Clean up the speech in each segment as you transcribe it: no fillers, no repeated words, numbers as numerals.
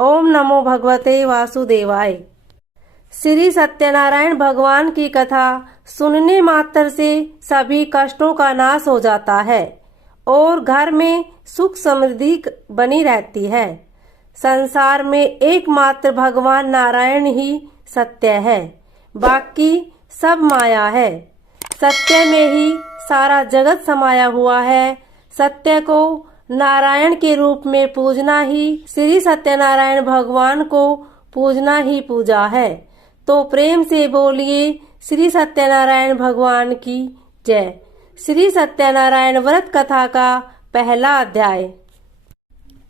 ओम नमो भगवते वासुदेवाय। श्री सत्यनारायण भगवान की कथा सुनने मात्र से सभी कष्टों का नाश हो जाता है और घर में सुख समृद्धि बनी रहती है। संसार में एकमात्र भगवान नारायण ही सत्य है, बाकी सब माया है। सत्य में ही सारा जगत समाया हुआ है। सत्य को नारायण के रूप में पूजना ही श्री सत्यनारायण भगवान को पूजना ही पूजा है। तो प्रेम से बोलिए श्री सत्यनारायण भगवान की जय। श्री सत्यनारायण व्रत कथा का पहला अध्याय।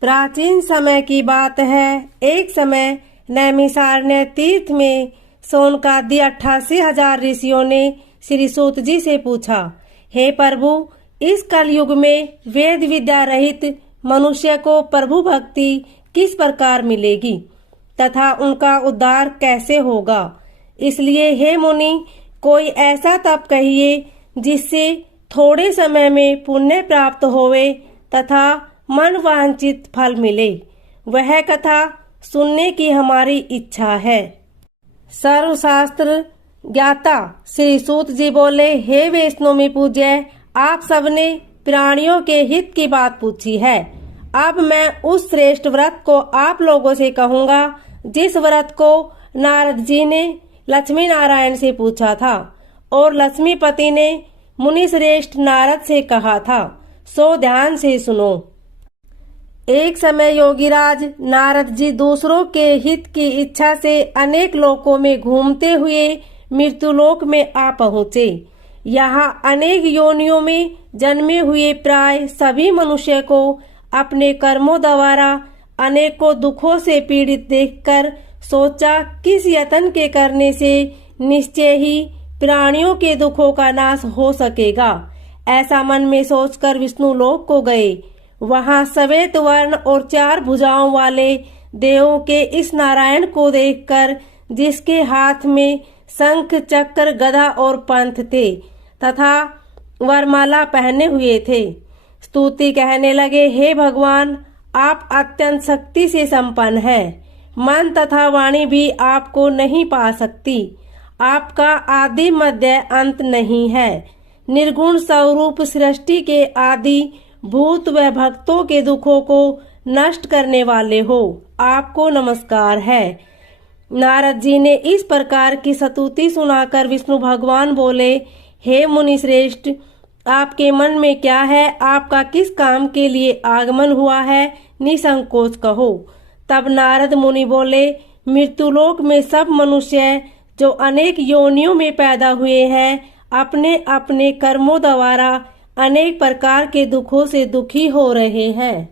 प्राचीन समय की बात है। एक समय नैमिषारण्य तीर्थ में सोनकादि 88,000 ऋषियों ने श्री सूत जी से पूछा, हे प्रभु, इस कलयुग में वेद विद्या रहित मनुष्य को प्रभु भक्ति किस प्रकार मिलेगी तथा उनका उद्धार कैसे होगा। इसलिए हे मुनि, कोई ऐसा तप कहिए जिससे थोड़े समय में पुण्य प्राप्त होवे तथा मन वांछित फल मिले। वह कथा सुनने की हमारी इच्छा है। सर्वशास्त्र ज्ञाता श्री सूत जी बोले, हे वैष्णव में पूज्य, आप सबने प्राणियों के हित की बात पूछी है। अब मैं उस श्रेष्ठ व्रत को आप लोगों से कहूँगा जिस व्रत को नारद जी ने लक्ष्मी नारायण से पूछा था और लक्ष्मीपति ने मुनि श्रेष्ठ नारद से कहा था। सो ध्यान से सुनो। एक समय योगीराज नारद जी दूसरों के हित की इच्छा से अनेक लोकों में घूमते हुए मृत्युलोक में आ पहुँचे। यहाँ अनेक योनियों में जन्मे हुए प्राय सभी मनुष्य को अपने कर्मों द्वारा अनेकों दुखों से पीड़ित देखकर सोचा, किस यत्न के करने से निश्चय ही प्राणियों के दुखों का नाश हो सकेगा। ऐसा मन में सोचकर विष्णु लोक को गए। वहाँ श्वेत वर्ण और 4 भुजाओं वाले देवों के इस नारायण को देखकर, जिसके हाथ में शंख चक्र गदा और पंथ थे तथा वरमाला पहने हुए थे, स्तुति कहने लगे, हे भगवान, आप अत्यंत शक्ति से संपन्न हैं। मन तथा वाणी भी आपको नहीं पा सकती। आपका आदि मध्य अंत नहीं है। निर्गुण स्वरूप सृष्टि के आदि भूत व भक्तों के दुखों को नष्ट करने वाले हो। आपको नमस्कार है। नारद जी ने इस प्रकार की स्तुति सुनाकर विष्णु भगवान बोले, हे मुनि श्रेष्ठ, आपके मन में क्या है? आपका किस काम के लिए आगमन हुआ है? निसंकोच कहो। तब नारद मुनि बोले, मृत्युलोक में सब मनुष्य जो अनेक योनियों में पैदा हुए हैं, अपने अपने कर्मों द्वारा अनेक प्रकार के दुखों से दुखी हो रहे हैं।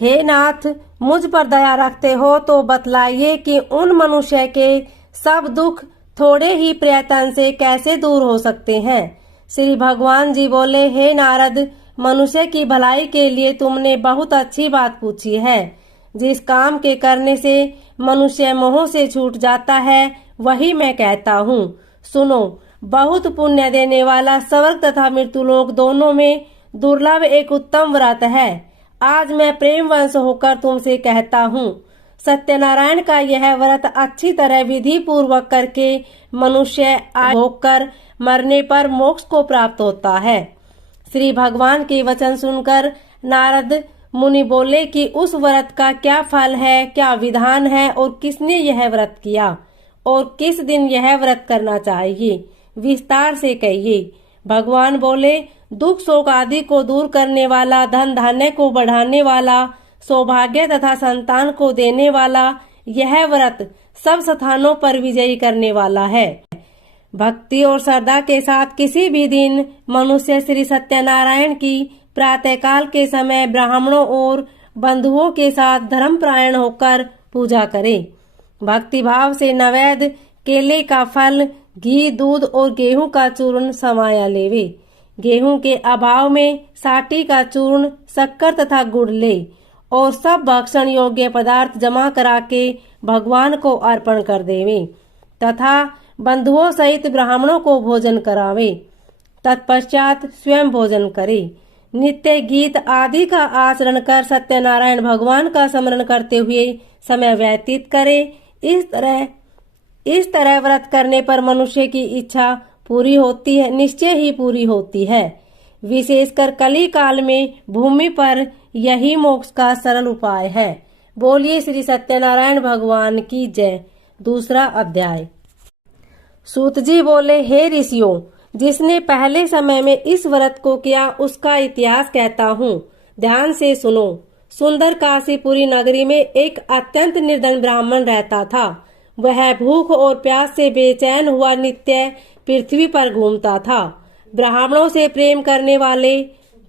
हे नाथ, मुझ पर दया रखते हो तो बतलाइए कि उन मनुष्य के सब दुख थोड़े ही प्रयत्न से कैसे दूर हो सकते हैं। श्री भगवान जी बोले, हे नारद, मनुष्य की भलाई के लिए तुमने बहुत अच्छी बात पूछी है। जिस काम के करने से मनुष्य मोह से छूट जाता है वही मैं कहता हूँ। सुनो, बहुत पुण्य देने वाला स्वर्ग तथा मृत्युलोक दोनों में दुर्लभ एक उत्तम व्रत है। आज मैं प्रेम वंश होकर तुमसे कहता हूँ। सत्यनारायण का यह व्रत अच्छी तरह विधि पूर्वक करके मनुष्य होकर मरने पर मोक्ष को प्राप्त होता है। श्री भगवान के वचन सुनकर नारद मुनि बोले कि उस व्रत का क्या फल है, क्या विधान है और किसने यह व्रत किया और किस दिन यह व्रत करना चाहिए, विस्तार से कहिए। भगवान बोले, दुख शोक आदि को दूर करने वाला, धन धान्य को बढ़ाने वाला, सौभाग्य तथा संतान को देने वाला यह व्रत सब स्थानों पर विजयी करने वाला है। भक्ति और श्रद्धा के साथ किसी भी दिन मनुष्य श्री सत्यनारायण की प्रातःकाल के समय ब्राह्मणों और बंधुओं के साथ धर्मपरायण होकर पूजा करे। भक्ति भाव से नैवेद्य केले का फल, घी, दूध और गेहूं का चूर्ण समाया लेवे। गेहूं के अभाव में साटी का चूर्ण, शक्कर तथा गुड़ ले और सब भक्षण योग्य पदार्थ जमा करा के भगवान को अर्पण कर देवे तथा बंधुओं सहित ब्राह्मणों को भोजन करावे। तत्पश्चात स्वयं भोजन करे। नित्य गीत आदि का आचरण कर सत्यनारायण भगवान का स्मरण करते हुए समय व्यतीत करे। इस तरह व्रत करने पर मनुष्य की इच्छा पूरी होती है, निश्चय ही पूरी होती है। विशेषकर कली काल में भूमि पर यही मोक्ष का सरल उपाय है। बोलिए श्री सत्यनारायण भगवान की जय। दूसरा अध्याय। सूत जी बोले, हे ऋषियों, जिसने पहले समय में इस व्रत को किया उसका इतिहास कहता हूँ, ध्यान से सुनो। सुंदर काशीपुरी नगरी में एक अत्यंत निर्धन ब्राह्मण रहता था। वह भूख और प्यास से बेचैन हुआ नित्य पृथ्वी पर घूमता था। ब्राह्मणों से प्रेम करने वाले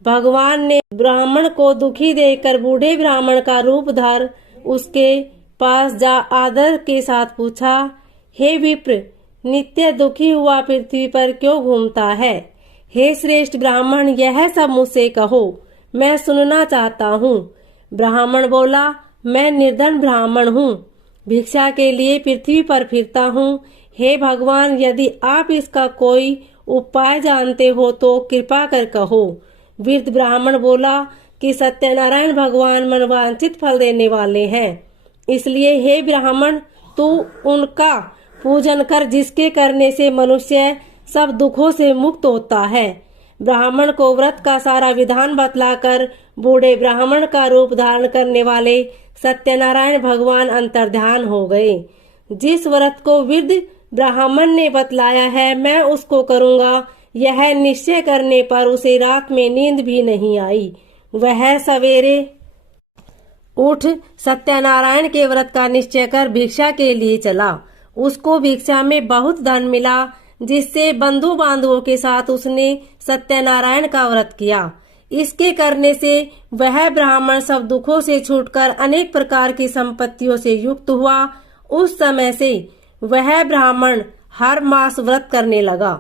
भगवान ने ब्राह्मण को दुखी देखकर बूढ़े ब्राह्मण का रूप धर उसके पास जा आदर के साथ पूछा, हे विप्र, नित्य दुखी हुआ पृथ्वी पर क्यों घूमता है? हे श्रेष्ठ ब्राह्मण, यह सब मुझसे कहो, मैं सुनना चाहता हूँ। ब्राह्मण बोला, मैं निर्धन ब्राह्मण हूँ, भिक्षा के लिए पृथ्वी पर फिरता हूँ। हे भगवान, यदि आप इसका कोई उपाय जानते हो तो कृपा कर कहो। वृद्ध ब्राह्मण बोला कि सत्यनारायण भगवान मनवांछित फल देने वाले हैं, इसलिए हे ब्राह्मण, तू उनका पूजन कर, जिसके करने से मनुष्य सब दुखों से मुक्त होता है। ब्राह्मण को व्रत का सारा विधान बतलाकर बूढ़े ब्राह्मण का रूप धारण करने वाले सत्यनारायण भगवान अंतर्ध्यान हो गए। जिस व्रत को वृद्ध ब्राह्मण ने बतलाया है, मैं उसको करूँगा, यह निश्चय करने पर उसे रात में नींद भी नहीं आई। वह सवेरे उठ सत्यनारायण के व्रत का निश्चय कर भिक्षा के लिए चला। उसको भिक्षा में बहुत धन मिला, जिससे बंधु बांधवों के साथ उसने सत्यनारायण का व्रत किया। इसके करने से वह ब्राह्मण सब दुखों से छूटकर अनेक प्रकार की संपत्तियों से युक्त हुआ। उस समय से वह ब्राह्मण हर मास व्रत करने लगा।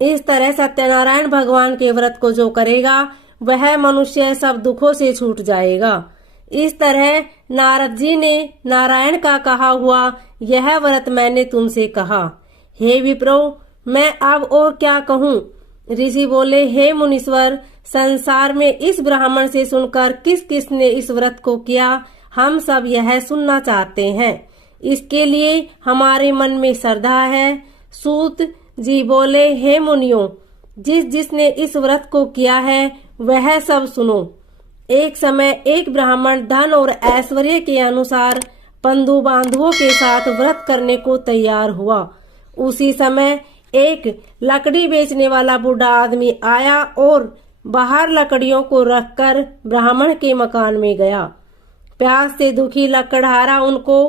इस तरह सत्यनारायण भगवान के व्रत को जो करेगा वह मनुष्य सब दुखों से छूट जाएगा। इस तरह नारद जी ने नारायण का कहा हुआ यह व्रत मैंने तुमसे कहा। हे विप्रो, मैं अब और क्या कहूँ? ऋषि बोले, हे मुनीश्वर, संसार में इस ब्राह्मण से सुनकर किस किस ने इस व्रत को किया, हम सब यह सुनना चाहते हैं। इसके लिए हमारे मन में श्रद्धा है। सूत जी बोले, हे मुनियों, जिसने इस व्रत को किया है वह सब सुनो। एक समय एक ब्राह्मण धन और ऐश्वर्य के अनुसार बंधु बांधवों के साथ व्रत करने को तैयार हुआ। उसी समय एक लकड़ी बेचने वाला बूढ़ा आदमी आया और बाहर लकड़ियों को रखकर ब्राह्मण के मकान में गया। प्यास से दुखी लकड़हारा उनको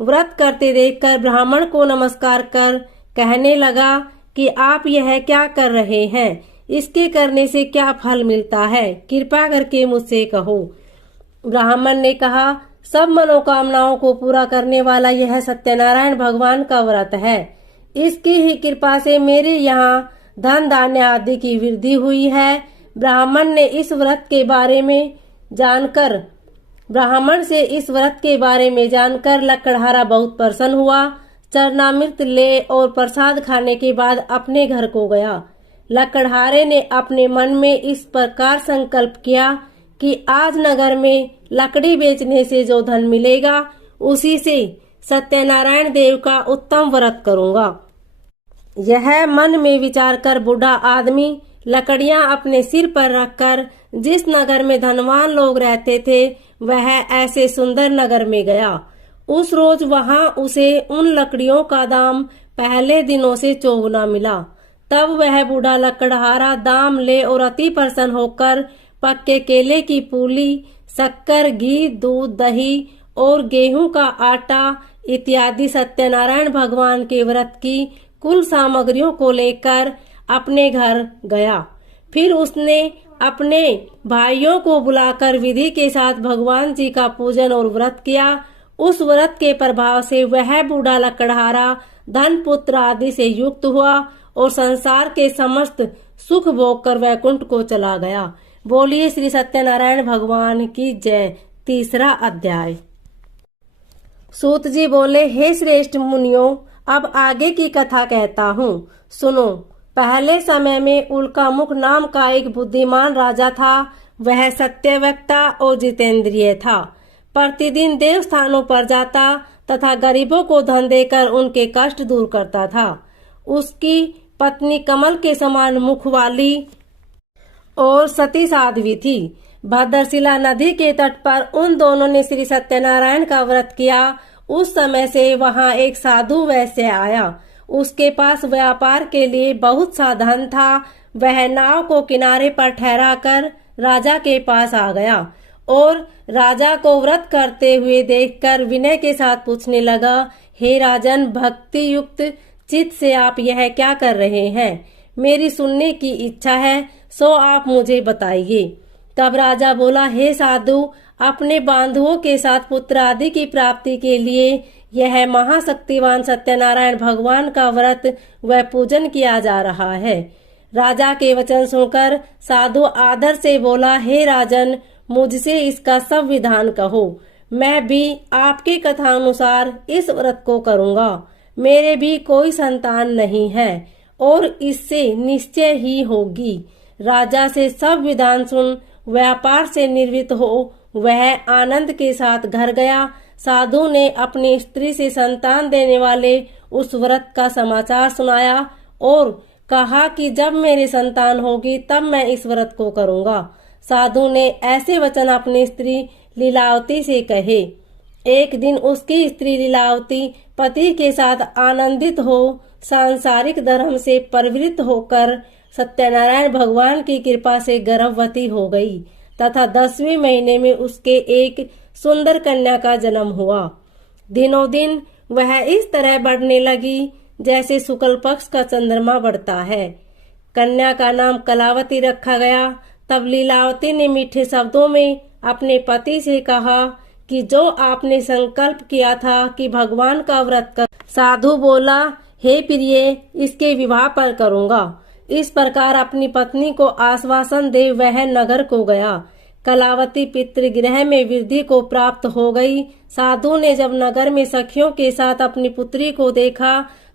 व्रत करते देखकर ब्राह्मण को नमस्कार कर कहने लगा कि आप यह क्या कर रहे हैं? इसके करने से क्या फल मिलता है? कृपा करके मुझसे कहो। ब्राह्मण ने कहा, सब मनोकामनाओं को पूरा करने वाला यह सत्यनारायण भगवान का व्रत है। इसकी ही कृपा से मेरे यहाँ धन धान्य आदि की वृद्धि हुई है। ब्राह्मण से इस व्रत के बारे में जानकर लकड़हारा बहुत प्रसन्न हुआ। चरणामृत ले और प्रसाद खाने के बाद अपने घर को गया। लकड़हारे ने अपने मन में इस प्रकार संकल्प किया कि आज नगर में लकड़ी बेचने से जो धन मिलेगा उसी से सत्यनारायण देव का उत्तम व्रत करूंगा। यह मन में विचार कर बूढ़ा आदमी लकड़ियां अपने सिर पर रखकर जिस नगर में धनवान लोग रहते थे वह ऐसे सुंदर नगर में गया। उस रोज वहां उसे उन लकड़ियों का दाम पहले दिनों से चौगुना मिला। तब वह बूढ़ा लकड़हारा दाम ले और अति प्रसन्न होकर पक्के केले की पूली, शक्कर, घी, दूध, दही और गेहूं का आटा इत्यादि सत्यनारायण भगवान के व्रत की कुल सामग्रियों को लेकर अपने घर गया। फिर उसने अपने भाइयों को बुलाकर विधि के साथ भगवान जी का पूजन और व्रत किया। उस व्रत के प्रभाव से वह बूढ़ा लकड़हारा धन पुत्र आदि से युक्त हुआ और संसार के समस्त सुख भोग कर वैकुंठ को चला गया। बोलिए श्री सत्यनारायण भगवान की जय। तीसरा अध्याय। सूत जी बोले, हे श्रेष्ठ मुनियों, अब आगे की कथा कहता हूँ, सुनो। पहले समय में उल्कामुख नाम का एक बुद्धिमान राजा था। वह सत्यवक्ता और जितेंद्रिय था। प्रतिदिन देवस्थानों पर जाता तथा गरीबों को धन देकर उनके कष्ट दूर करता था। उसकी पत्नी कमल के समान मुख वाली और सती साध्वी थी। भद्रशिला नदी के तट पर उन दोनों ने श्री सत्यनारायण का व्रत किया। उस समय से वहां एक साधु वैश्य आया। उसके पास व्यापार के लिए बहुत सा धन था। वह नाव को किनारे पर ठहराकर राजा के पास आ गया और राजा को व्रत करते हुए देखकर विनय के साथ पूछने लगा, हे राजन, भक्ति युक्त चित्त से आप यह क्या कर रहे हैं? मेरी सुनने की इच्छा है, सो आप मुझे बताइए। तब राजा बोला, हे साधु, अपने बांधुओं के साथ पुत्र आदि की प्राप्ति के लिए यह महाशक्तिवान सत्यनारायण भगवान का व्रत व पूजन किया जा रहा है। राजा के वचन सुनकर साधु आदर से बोला, हे राजन, मुझसे इसका सब विधान कहो। मैं भी आपके कथानुसार इस व्रत को करूंगा। मेरे भी कोई संतान नहीं है और इससे निश्चय ही होगी। राजा से सब विधान सुन व्यापार से निर्वृत्त हो वह आनंद के साथ घर गया। साधु ने अपनी स्त्री से संतान देने वाले उस व्रत का समाचार सुनाया और कहा कि जब मेरी संतान होगी तब मैं इस व्रत को करूंगा। साधु ने ऐसे वचन अपनी स्त्री लीलावती से कहे। एक दिन उसकी स्त्री लीलावती पति के साथ आनंदित हो सांसारिक धर्म से प्रवृत्त होकर सत्यनारायण भगवान की कृपा से गर्भवती हो गई तथा 10वें महीने में उसके एक सुंदर कन्या का जन्म हुआ। दिनों दिन वह इस तरह बढ़ने लगी जैसे शुक्ल पक्ष का चंद्रमा बढ़ता है। कन्या का नाम कलावती रखा गया। तब लीलावती ने मीठे शब्दों में अपने पति से कहा कि जो आपने संकल्प किया था कि भगवान का व्रत कर। साधु बोला, हे प्रिय, इसके विवाह पर करूंगा। इस प्रकार अपनी पत्नी को आश्वासन दे वह नगर को गया। कलावती पितृगृह में वृद्धि को प्राप्त हो गई। साधु ने जब नगर में सखियों के साथ अपनी पुत्री को देखा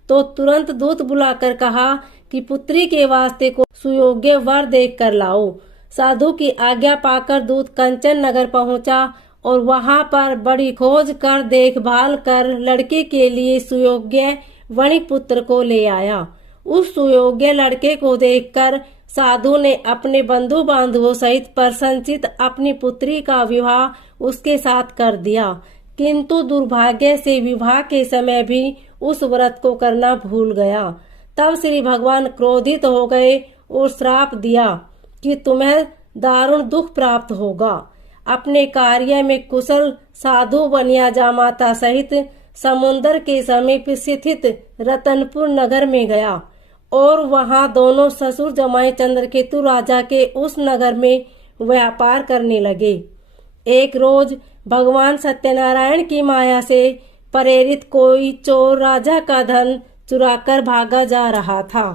तो तुरंत दूत बुलाकर कहा कि पुत्री के वास्ते को सुयोग्य वर देख कर लाओ। साधु की आज्ञा पाकर दूत कंचन नगर पहुंचा और वहां पर बड़ी खोज कर देखभाल कर लड़के के लिए सुयोग्य वणिक पुत्र को ले आया। उस सुयोग्य लड़के को देखकर साधु ने अपने बंधु बांधवों सहित प्रसन्नचित्त अपनी पुत्री का विवाह उसके साथ कर दिया। किंतु दुर्भाग्य से विवाह के समय भी उस व्रत को करना भूल गया। तब श्री भगवान क्रोधित हो गए और श्राप दिया कि तुम्हें दारुण दुख प्राप्त होगा। अपने कार्य में कुशल साधु बनिया जामाता सहित समुद्र के समीप स्थित रतनपुर नगर में गया और वहां दोनों ससुर जमाई चंद्रकेतु राजा के उस नगर में व्यापार करने लगे। एक रोज भगवान सत्यनारायण की माया से प्रेरित कोई चोर राजा का धन चुराकर भागा जा रहा था।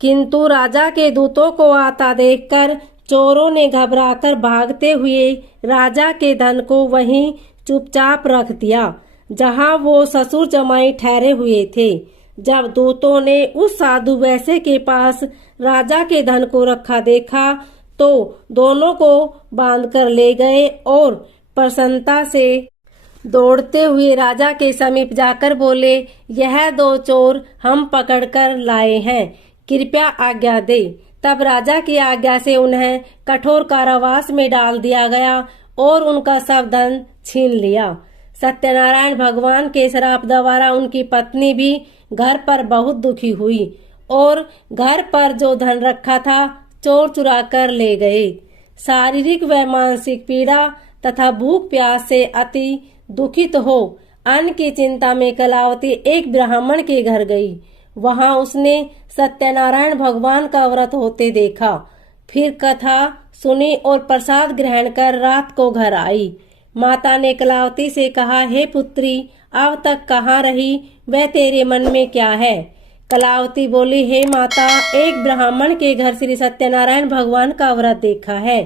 किंतु राजा के दूतों को आता देखकर चोरों ने घबराकर भागते हुए राजा के धन को वहीं चुपचाप रख दिया जहां वो ससुर जमाई ठहरे हुए थे। जब दूतों ने उस साधु वैश्य के पास राजा के धन को रखा देखा तो दोनों को बांधकर ले गए और प्रसन्नता से दौड़ते हुए राजा के समीप जाकर बोले, यह दो चोर हम पकड़कर लाए हैं, कृपया आज्ञा दे। तब राजा की आज्ञा से उन्हें कठोर कारावास में डाल दिया गया और उनका सब धन छीन लिया। सत्यनारायण भगवान के श्राप द्वारा उनकी पत्नी भी घर पर बहुत दुखी हुई और घर पर जो धन रखा था चोर चुरा कर ले गए। शारीरिक व मानसिक पीड़ा तथा भूख प्यास से अति दुखित हो अन्न की चिंता में कलावती एक ब्राह्मण के घर गई। वहां उसने सत्यनारायण भगवान का व्रत होते देखा। फिर कथा सुनी और प्रसाद ग्रहण कर रात को घर आई। माता ने कलावती से कहा, हे पुत्री, अब तक कहाँ रही, वह तेरे मन में क्या है? कलावती बोली, हे माता, एक ब्राह्मण के घर श्री सत्यनारायण भगवान का व्रत देखा है।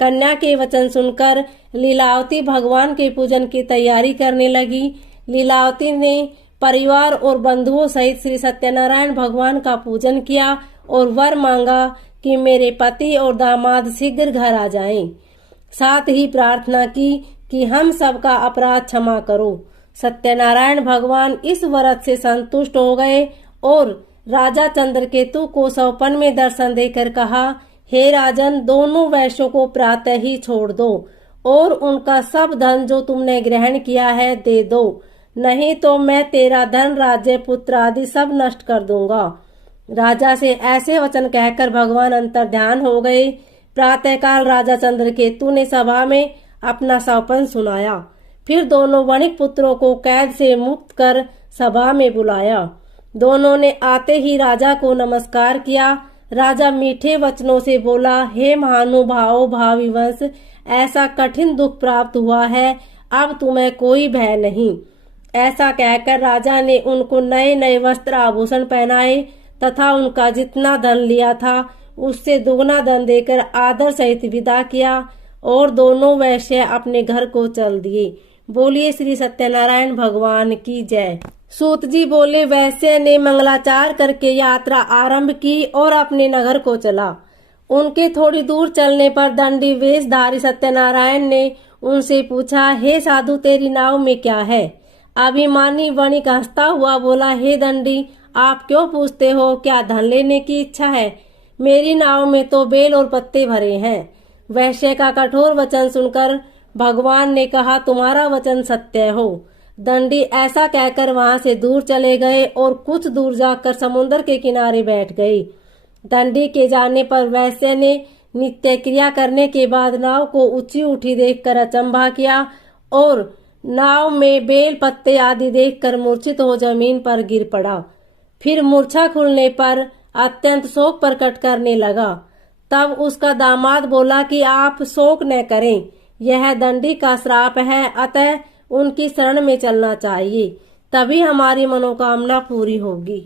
कन्या के वचन सुनकर लीलावती भगवान के पूजन की तैयारी करने लगी। लीलावती ने परिवार और बंधुओं सहित श्री सत्यनारायण भगवान का पूजन किया और वर मांगा कि मेरे पति और दामाद शीघ्र घर आ जाएं। साथ ही प्रार्थना की कि हम सबका अपराध क्षमा करो। सत्यनारायण भगवान इस व्रत से संतुष्ट हो गए और राजा चंद्रकेतु को सौपन में दर्शन देकर कहा, हे राजन, दोनों वैश्यों को प्रातः ही छोड़ दो और उनका सब धन जो तुमने ग्रहण किया है दे दो, नहीं तो मैं तेरा धन, राज्य, पुत्र आदि सब नष्ट कर दूंगा। राजा से ऐसे वचन कहकर भगवान अंतर्ध्यान हो गए। प्रातःकाल राजा चंद्रकेतु ने सभा में अपना सौपन सुनाया। फिर दोनों वणिक पुत्रों को कैद से मुक्त कर सभा में बुलाया। दोनों ने आते ही राजा को नमस्कार किया। राजा मीठे वचनों से बोला, हे महानुभाव भावी वंश, ऐसा कठिन दुख प्राप्त हुआ है, अब तुम्हें कोई भय नहीं। ऐसा कहकर राजा ने उनको नए नए वस्त्र आभूषण पहनाए तथा उनका जितना धन लिया था उससे दुगना धन देकर आदर सहित विदा किया और दोनों वैश्य अपने घर को चल दिए। बोलिए श्री सत्यनारायण भगवान की जय। सूत जी बोले, वैश्य ने मंगलाचार करके यात्रा आरंभ की और अपने नगर को चला। उनके थोड़ी दूर चलने पर दंडी वेशधारी सत्यनारायण ने उनसे पूछा, हे साधु, तेरी नाव में क्या है? अभिमानी वणिक हंसता हुआ बोला, हे दंडी, आप क्यों पूछते हो? क्या धन लेने की इच्छा है? मेरी नाव में तो बेल और पत्ते भरे हैं। वैश्य का कठोर वचन सुनकर भगवान ने कहा, तुम्हारा वचन सत्य हो। दंडी ऐसा कहकर वहां से दूर चले गए और कुछ दूर जाकर समुद्र के किनारे बैठ गए। दंडी के जाने पर वैश्य ने नित्य क्रिया करने के बाद नाव को ऊंची उठी देखकर अचंभा किया और नाव में बेल पत्ते आदि देखकर मूर्छित हो जमीन पर गिर पड़ा। फिर मूर्छा खुलने पर अत्यंत शोक प्रकट करने लगा। तब उसका दामाद बोला कि आप शोक न करें, यह दंडी का श्राप है, अतः उनकी शरण में चलना चाहिए, तभी हमारी मनोकामना पूरी होगी।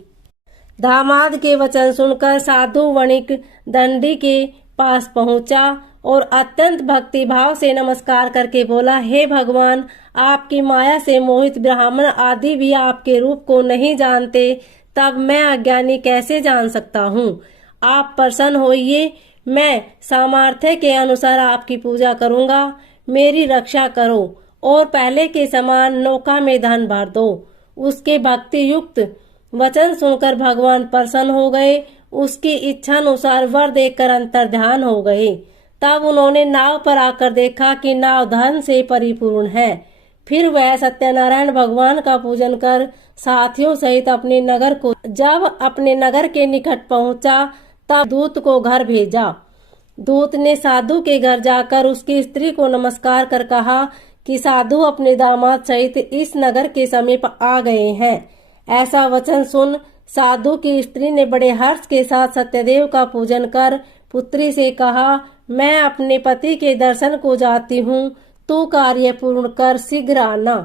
दामाद के वचन सुनकर साधु वणिक दंडी के पास पहुंचा और अत्यंत भक्ति भाव से नमस्कार करके बोला, हे भगवान, आपकी माया से मोहित ब्राह्मण आदि भी आपके रूप को नहीं जानते, तब मैं अज्ञानी कैसे जान सकता हूँ? आप प्रसन्न होइए, मैं सामर्थ्य के अनुसार आपकी पूजा करूँगा। मेरी रक्षा करो और पहले के समान नौका में धन भर दो। उसके भक्ति युक्त वचन सुनकर भगवान प्रसन्न हो गए। उसकी इच्छा अनुसार वर देकर अंतर्ध्यान हो गए। तब उन्होंने नाव पर आकर देखा कि नाव धन से परिपूर्ण है। फिर वह सत्यनारायण भगवान का पूजन कर साथियों सहित अपने नगर को, जब अपने नगर के निकट पहुंचा तब दूत को घर भेजा। दूत ने साधु के घर जाकर उसकी स्त्री को नमस्कार कर कहा कि साधु अपने दामाद सहित इस नगर के समीप आ गए हैं। ऐसा वचन सुन साधु की स्त्री ने बड़े हर्ष के साथ सत्यदेव का पूजन कर पुत्री से कहा, मैं अपने पति के दर्शन को जाती हूँ, तू कार्य पूर्ण कर शीघ्र आना।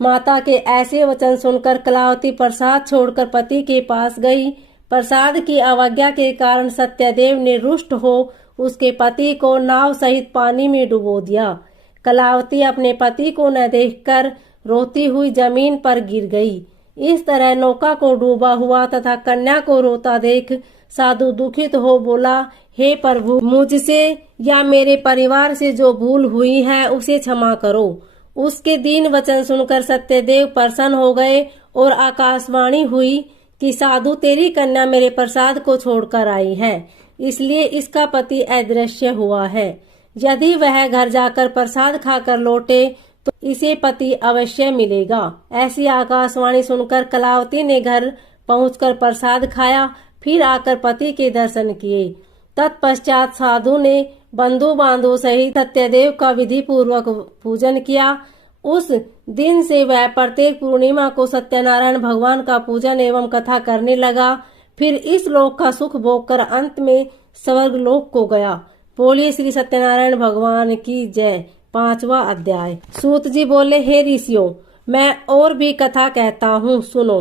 माता के ऐसे वचन सुनकर कलावती प्रसाद छोड़कर पति के पास गई। प्रसाद की अवज्ञा के कारण सत्यदेव ने रुष्ट हो उसके पति को नाव सहित पानी में डुबो दिया। कलावती अपने पति को न देखकर रोती हुई जमीन पर गिर गई। इस तरह नौका को डूबा हुआ तथा कन्या को रोता देख साधु दुखित हो बोला, हे प्रभु, मुझसे या मेरे परिवार से जो भूल हुई है उसे क्षमा करो। उसके दीन वचन सुनकर सत्यदेव प्रसन्न हो गए और आकाशवाणी हुई कि साधु, तेरी कन्या मेरे प्रसाद को छोड़कर आई है, इसलिए इसका पति अदृश्य हुआ है। यदि वह घर जाकर प्रसाद खाकर लौटे तो इसे पति अवश्य मिलेगा। ऐसी आकाशवाणी सुनकर कलावती ने घर पहुंचकर प्रसाद खाया, फिर आकर पति के दर्शन किए। तत्पश्चात साधु ने बंधु बांधु सहित सत्यदेव का विधि पूर्वक पूजन किया। उस दिन से वह प्रत्येक पूर्णिमा को सत्यनारायण भगवान का पूजन एवं कथा करने लगा। फिर इस लोक का सुख भोगकर अंत में स्वर्ग लोक को गया। बोलिए श्री सत्यनारायण भगवान की जय। 5वां अध्याय। सूत जी बोले, हे ऋषियों, मैं और भी कथा कहता हूँ, सुनो।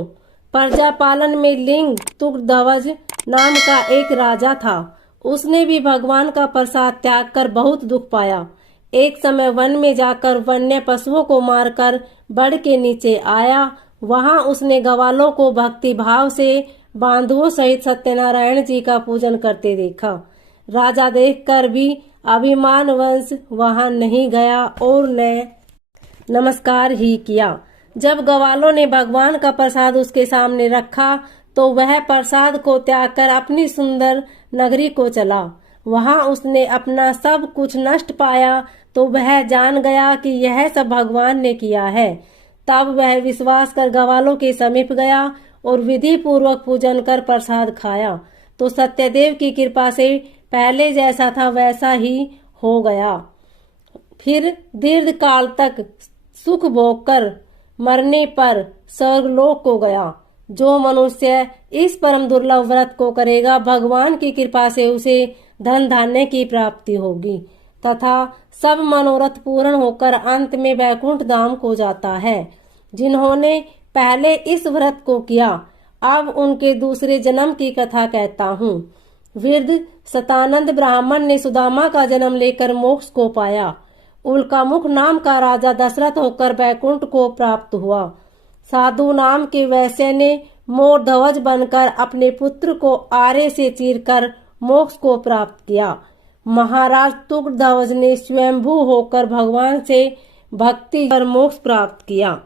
प्रजा पालन में लिंग तुगध्वज नाम का एक राजा था। उसने भी भगवान का प्रसाद त्याग कर बहुत दुख पाया। एक समय वन में जाकर वन्य पशुओं को मारकर बड़ के नीचे आया। वहां उसने ग्वालों को भक्ति भाव से बांधुओं सहित सत्यनारायण जी का पूजन करते देखा। राजा देखकर भी अभिमानवश वहां नहीं गया और ने नमस्कार ही किया। जब ग्वालों ने भगवान का प्रसाद उसके सामने रखा तो वह प्रसाद को त्याग कर अपनी सुंदर नगरी को चला। वहां उसने अपना सब कुछ नष्ट पाया तो वह जान गया कि यह सब भगवान ने किया है। तब वह विश्वास कर ग्वालों के समीप गया और विधि पूर्वक पूजन कर प्रसाद खाया तो सत्यदेव की कृपा से पहले जैसा था वैसा ही हो गया। फिर दीर्घ काल तक सुख भोग कर मरने पर स्वर्गलोक को गया। जो मनुष्य इस परम दुर्लभ व्रत को करेगा भगवान की कृपा से उसे धन धान्य की प्राप्ति होगी तथा सब मनोरथ पूर्ण होकर अंत में वैकुंठ धाम को जाता है। जिन्होंने पहले इस व्रत को किया अब उनके दूसरे जन्म की कथा कहता हूँ। वृद्ध सतानंद ब्राह्मण ने सुदामा का जन्म लेकर मोक्ष को पाया। उल्कामुख नाम का राजा दशरथ होकर वैकुंठ को प्राप्त हुआ। साधु नाम के वैश्य ने मोर ध्वज बनकर अपने पुत्र को आरे से चीरकर मोक्ष को प्राप्त किया। महाराज तुग्धध्वज ने स्वयंभू होकर भगवान से भक्ति कर मोक्ष प्राप्त किया।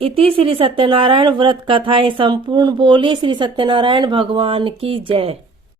इति श्री सत्यनारायण व्रत कथाएं संपूर्ण। बोली श्री सत्यनारायण भगवान की जय।